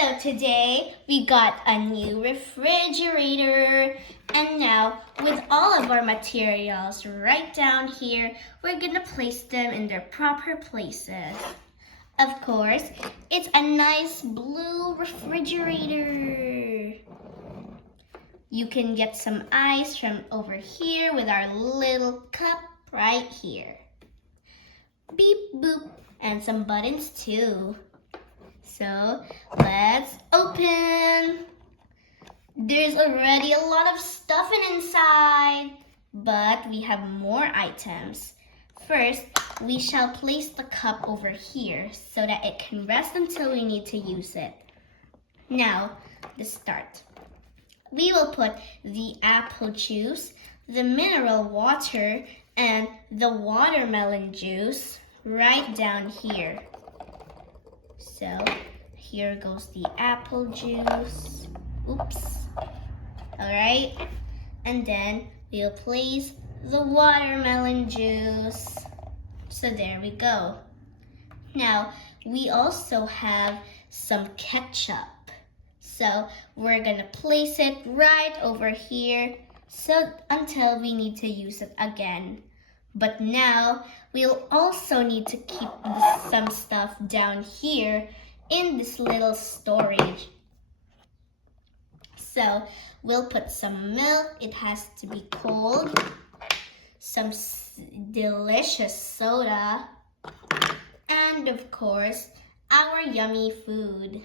So today we got a new refrigerator, and now with all of our materials right down here, we're gonna place them in their proper places. Of course, it's a nice blue refrigerator. You can get some ice from over here with our little cup right here. Beep boop, and some buttons too. So let's open. There's already a lot of stuff inside, but we have more items. First, we shall place the cup over here so that it can rest until we need to use it. Now, the start. We will put the apple juice, the mineral water, and the watermelon juice right down here. So here goes the apple juice. Oops. All right. And then we'll place the watermelon juice. So there we go. Now we also have some ketchup. So we're gonna place it right over here until we need to use it again. But now we'll also need to keep some stuff down here in this little storage. So we'll put some milk. It has to be cold. Some delicious soda. And of course, our yummy food.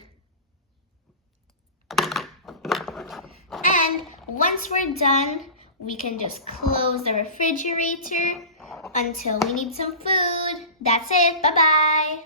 And once we're done, we can just close the refrigerator until we need some food. That's it. Bye-bye.